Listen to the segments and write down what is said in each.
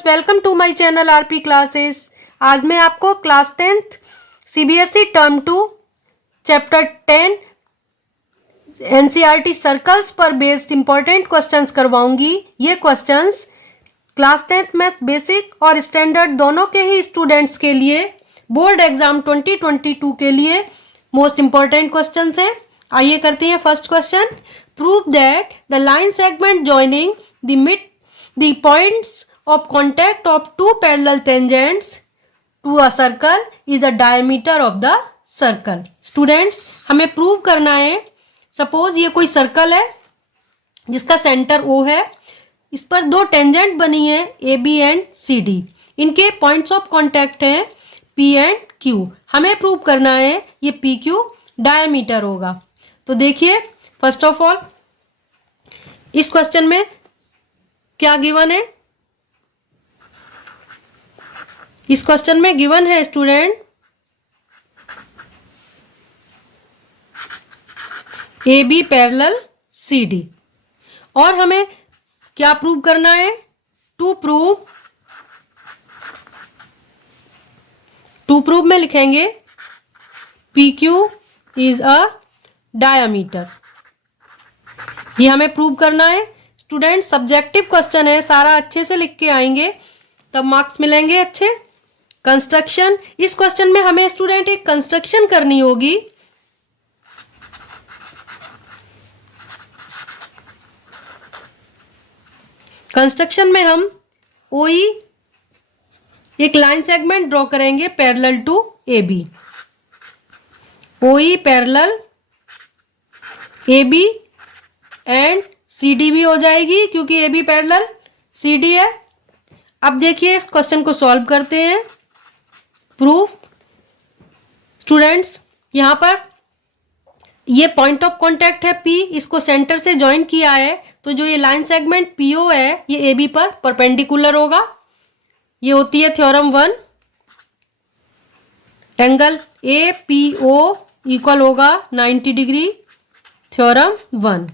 Viewers, welcome to my channel RP classes. आज मैं आपको class 10th CBSE term 2 chapter 10 NCERT circles पर based important questions करवाऊंगी। ये questions class 10th math basic और standard दोनों के ही स्टूडेंट्स के लिए बोर्ड एग्जाम 2022 के लिए मोस्ट इंपॉर्टेंट क्वेश्चंस हैं। आइए करते हैं first question. Prove that the line segment joining the points of contact of two parallel tangents to a circle is a diameter of the circle। Students, हमें prove करना है। Suppose ये कोई circle है जिसका सेंटर O है, इस पर दो टेंजेंट बनी है AB एंड CD, इनके पॉइंट्स ऑफ कॉन्टैक्ट हैं P एंड Q। हमें प्रूव करना है ये PQ डायमीटर होगा। तो देखिए, फर्स्ट ऑफ ऑल इस क्वेश्चन में क्या गिवन है? इस क्वेश्चन में गिवन है स्टूडेंट AB पैरेलल CD, और हमें क्या प्रूव करना है? टू प्रूव में लिखेंगे PQ इज अ डायामीटर। ये हमें प्रूव करना है। स्टूडेंट, सब्जेक्टिव क्वेश्चन है, सारा अच्छे से लिख के आएंगे तब मार्क्स मिलेंगे अच्छे। कंस्ट्रक्शन, इस क्वेश्चन में हमें स्टूडेंट एक कंस्ट्रक्शन करनी होगी। कंस्ट्रक्शन में हम OE एक लाइन सेगमेंट ड्रॉ करेंगे parallel to AB। OE parallel AB and CD भी हो जाएगी क्योंकि AB पैरेलल CD है। अब देखिए, इस क्वेश्चन को सॉल्व करते हैं। प्रूफ, स्टूडेंट्स, यहां पर ये पॉइंट ऑफ कॉन्टैक्ट है P, इसको सेंटर से ज्वाइन किया है, तो जो ये लाइन सेगमेंट PO है ये AB पर परपेंडिकुलर होगा। ये होती है थ्योरम 1। एंगल APO इक्वल होगा 90 डिग्री, थ्योरम 1।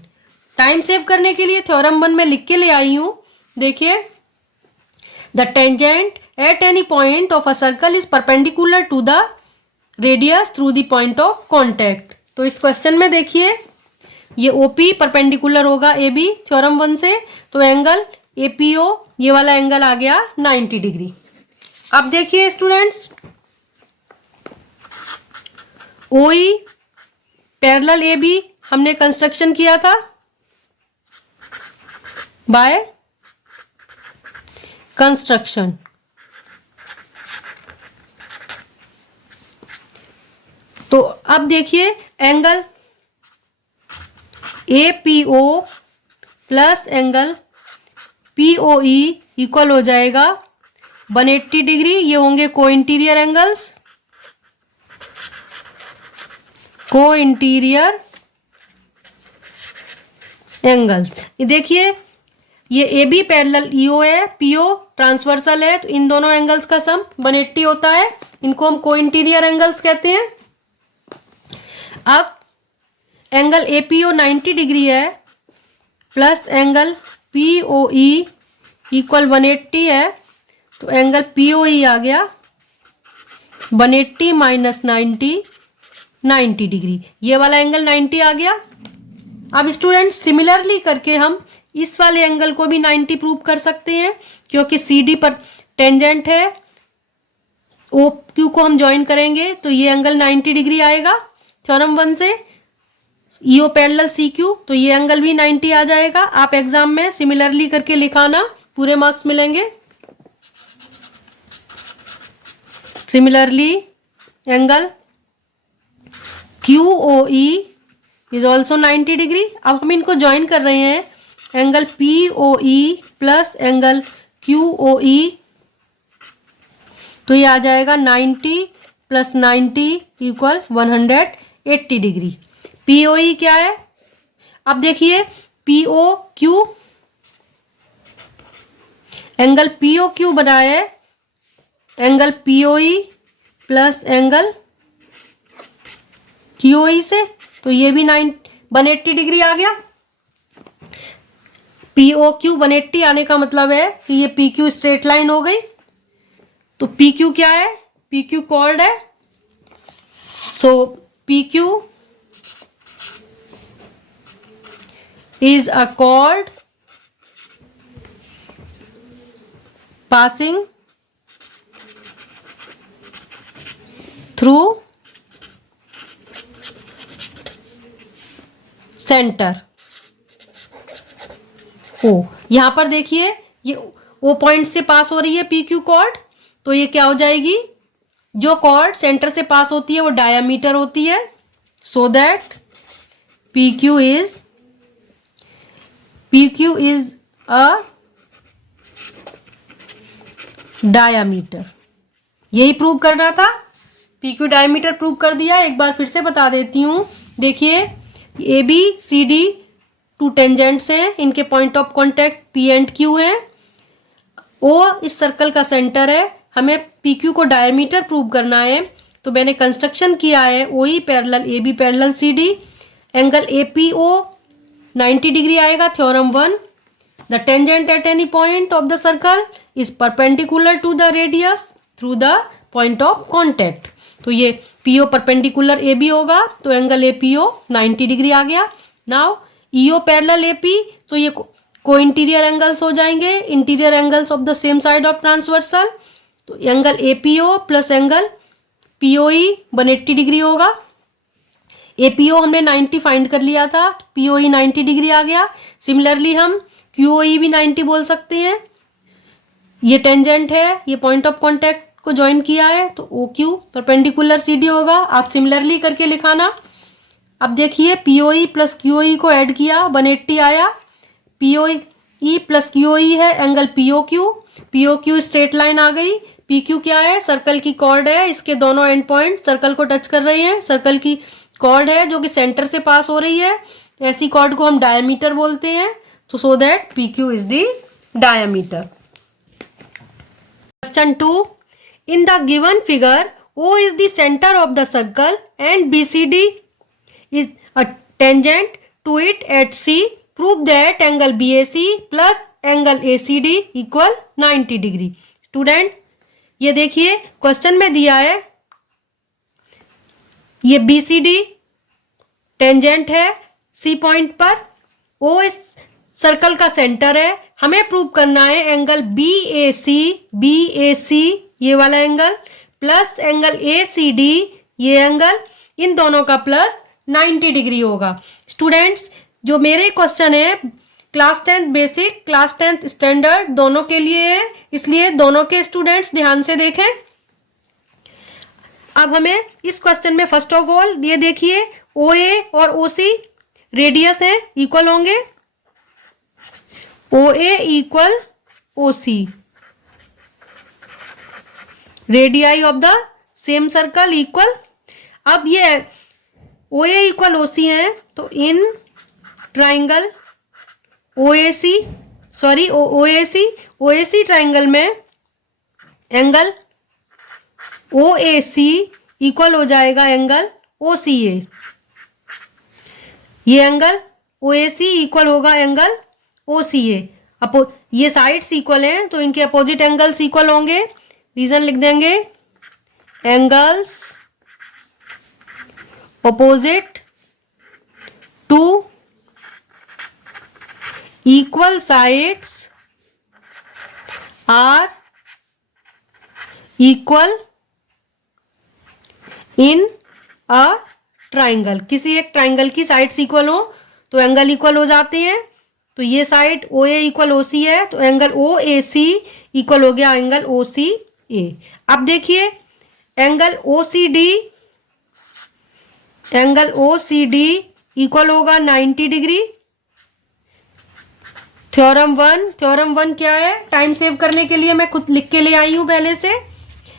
टाइम सेव करने के लिए थ्योरम 1 में लिख के ले आई हूं। देखिए, the tangent at any point of a circle is perpendicular to the radius through the point of contact. तो इस क्वेश्चन में देखिए, ये OP परपेंडिकुलर होगा AB थ्योरम 1 से, तो एंगल APO ये वाला एंगल आ गया 90 डिग्री। अब देखिए स्टूडेंट्स, OE पैरेलल AB हमने कंस्ट्रक्शन किया था बाय कंस्ट्रक्शन। तो अब देखिए, angle APO plus angle POE equal हो जाएगा 180 डिग्री। ये होंगे को इंटीरियर एंगल्स, को इंटीरियर एंगल्स। ये देखिए, ये AB पैरेलल EO है, PO ट्रांसवर्सल है, तो इन दोनों एंगल्स का सम 180 होता है। इनको हम को इंटीरियर एंगल्स कहते हैं। अब एंगल APO 90 डिग्री है प्लस एंगल POE इक्वल 180 है, तो एंगल POE आ गया 180 माइनस 90 डिग्री। ये वाला एंगल 90 आ गया। अब स्टूडेंट, सिमिलरली करके हम इस वाले एंगल को भी 90 प्रूव कर सकते हैं, क्योंकि CD पर टेंजेंट है, OQ को हम ज्वाइन करेंगे तो ये एंगल 90 डिग्री आएगा थ्योरम 1 से। EO पैरेलल CQ, तो ये एंगल भी 90 आ जाएगा। आप एग्जाम में सिमिलरली करके लिखाना, पूरे मार्क्स मिलेंगे। Similarly angle QOE is also 90 degree. अब हम इनको ज्वाइन कर रहे हैं, angle POE plus angle QOE, तो ये आ जाएगा 90 प्लस 90 इक्वल 180 डिग्री। POE क्या है? अब देखिए, POQ एंगल POQ बना है angle POE plus angle QOE से, तो ये भी 180 डिग्री आ गया। POQ 180 आने का मतलब है कि ये PQ स्ट्रेट लाइन हो गई। तो PQ क्या है? PQ कॉर्ड है। सो PQ is a chord passing through center O। यहां पर देखिए ये O पॉइंट से पास हो रही है PQ कॉर्ड, तो ये क्या हो जाएगी? जो कॉर्ड सेंटर से पास होती है वो डायामीटर होती है। So that PQ is a diameter. यही प्रूव करना था। PQ डायमीटर प्रूव कर दिया। एक बार फिर से बता देती हूँ। देखिए ABCD टू टेंजेंट्स हैं, इनके point of contact P and Q है। O इस सर्कल का सेंटर है। हमें PQ को डायमीटर प्रूव करना है, तो मैंने कंस्ट्रक्शन किया है OE parallel AB parallel CD। Angle APO 90 degree आएगा। Theorem 1, the tangent at any point of the circle is perpendicular to the radius through the point of contact. तो ये PO परपेंडिकुलर AB होगा, तो angle APO 90 degree आ गया। Now EO parallel AP, तो ये को इंटीरियर एंगल्स हो जाएंगे, interior angles of the same side of transversal. तो angle APO plus angle POE 180 degree होगा। APO हमने 90 फाइंड कर लिया था, POE 90 डिग्री आ गया। सिमिलरली हम QOE भी 90 बोल सकते हैं। ये टेंजेंट है, ये पॉइंट ऑफ कॉन्टैक्ट को ज्वाइन किया है, तो OQ परपेंडिकुलर CD होगा। आप सिमिलरली करके लिखाना। अब देखिए POE प्लस QOE को ऐड किया, 180 आया। POE प्लस QOE है angle POQ। POQ straight line आ गई। PQ क्या है? सर्कल की कॉर्ड है, इसके दोनों एंड पॉइंट सर्कल को टच कर रहे हैं। सर्कल की कॉर्ड है जो कि सेंटर से पास हो रही है। ऐसी कॉर्ड को हम डायमीटर बोलते हैं। तो so that PQ is the diameter. Question 2, in the given figure O is the center of the circle and BCD is a tangent to it at C. Prove that angle BAC plus angle ACD equal 90 degree. Student ये देखिए question में दिया है ये BCD tangent है C point पर, O इस circle का सेंटर है। हमें प्रूव करना है एंगल BAC ये वाला एंगल प्लस एंगल ACD ये एंगल, इन दोनों का प्लस 90 डिग्री होगा। स्टूडेंट्स जो मेरे क्वेश्चन है class 10th basic, class 10th standard दोनों के लिए है, इसलिए दोनों के स्टूडेंट्स ध्यान से देखें। अब हमें इस क्वेश्चन में फर्स्ट ऑफ ऑल ये देखिए OA और OC रेडियस है, इक्वल होंगे। OA equal OC, radii of the same circle equal. अब ये OA इक्वल OC है, तो इन ट्राइंगल OAC ट्राइंगल में एंगल OAC इक्वल हो जाएगा एंगल OCA। ये एंगल OAC इक्वल होगा एंगल OCA। ये साइड्स इक्वल हैं, तो इनके अपोजिट एंगल्स इक्वल होंगे। रीजन लिख देंगे, angles opposite to equal sides are equal in a triangle. किसी एक ट्राइंगल की साइड्स इक्वल हो तो एंगल इक्वल हो जाते हैं। तो ये साइड OA इक्वल OC है, तो एंगल OAC इक्वल हो गया एंगल OCA। अब देखिए एंगल OCD इक्वल होगा 90 डिग्री। थ्योरम 1 क्या है? टाइम सेव करने के लिए मैं खुद लिख के ले आई हूं पहले से,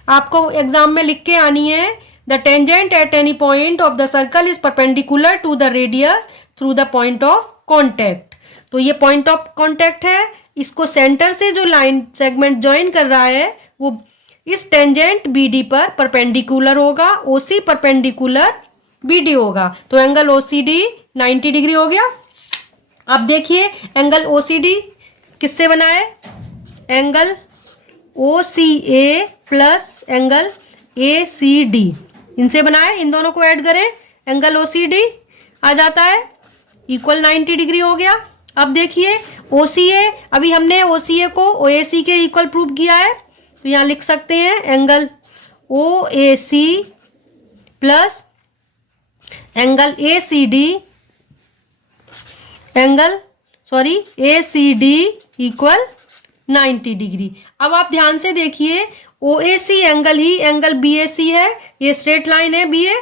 आपको एग्जाम में लिख के आनी है। The tangent at any point of the circle is perpendicular to the radius through the point of contact. तो ये पॉइंट ऑफ कॉन्टैक्ट है, इसको सेंटर से जो लाइन सेगमेंट ज्वाइन कर रहा है वो इस टेंजेंट BD पर परपेंडिकुलर होगा, OC परपेंडिकुलर BD होगा। तो एंगल OCD 90 डिग्री हो गया। अब देखिए एंगल OCD किससे बना है, angle OCA plus angle ACD इनसे बना है। इन दोनों को ऐड करें, एंगल OCD आ जाता है इक्वल 90 डिग्री हो गया। अब देखिए OCA, अभी हमने OCA को OAC के इक्वल प्रूव किया है, तो यहाँ लिख सकते हैं angle OAC plus angle ACD equal 90 degree. अब आप ध्यान से देखिए OAC एंगल ही एंगल BAC है, ये स्ट्रेट लाइन है BA,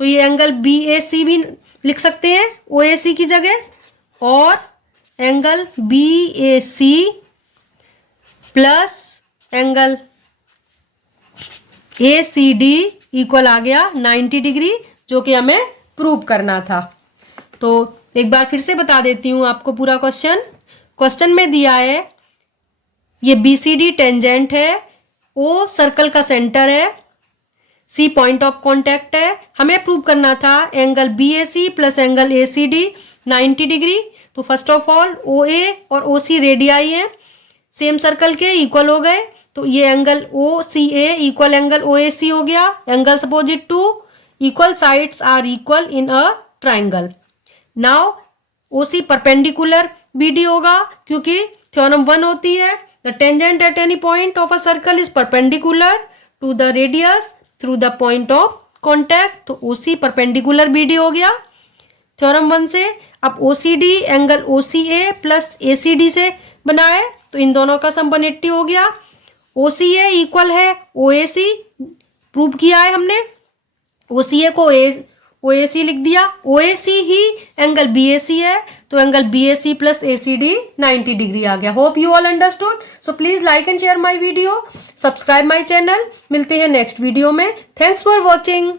तो ये एंगल BAC भी लिख सकते हैं OAC की जगह, और angle BAC plus angle ACD equal आ गया 90 डिग्री, जो कि हमें प्रूव करना था। तो एक बार फिर से बता देती हूँ आपको पूरा क्वेश्चन में दिया है ये BCD टेंजेंट है, O सर्कल का सेंटर है, C पॉइंट ऑफ कॉन्टैक्ट है। हमें प्रूव करना था angle BAC plus angle ACD 90 degree. तो फर्स्ट ऑफ ऑल OA और OC रेडियाई है, सेम सर्कल के इक्वल हो गए, तो ये angle OCA equal angle OAC हो गया। Angles opposite to equal sides are equal in a triangle. Now OC perpendicular BD होगा, क्योंकि थ्योरम 1 होती है the tangent at any point of a circle is perpendicular to the radius through the point of contact. तो OC perpendicular BD हो गया theorem 1 से। अब OCD angle OCA plus ACD से बना है, तो इन दोनों का सम 180 हो गया। OCA इक्वल है OAC, प्रूव किया है हमने, OCA को OAC लिख दिया। OAC ही एंगल BAC है, तो angle BAC plus ACD 90 degree आ गया। Hope you all understood. So please like and share my video, subscribe my channel. मिलते हैं नेक्स्ट वीडियो में। Thanks for watching.